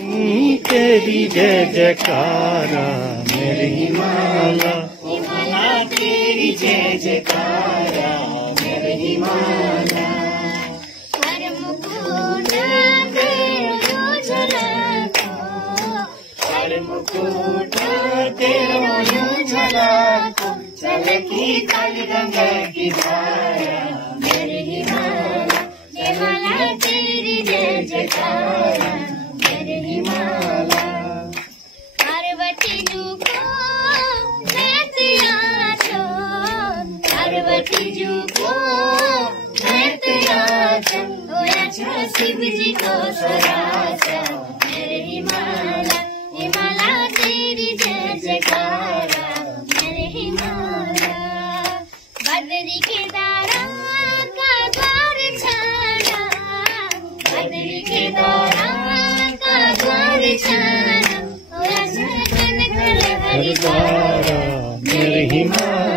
तेरी जय जयकारा मेरे हिमालय, हिमालय तेरी जय जयकारा मेरे हिमालय। हर मुकुट तेरो झलको, हर मुकुट तेरो झलको, चलकी काली गंगा की धारा मेरे हिमालय, हिमालय तेरी जय जयकारा मेरे हिमालय। पार्वती जू को नैतिया छो, पार्वती जू को नैतिया छो, होया छो शिव जी को सरासा मेरे हिमालय, हिमालय तेरी जय जयकारा मेरे हिमालय। बदरी के दारा का द्वार छाना, बदरी के दारा का द्वार छाना, होया छो कनक लहरी मेरे हिमालय।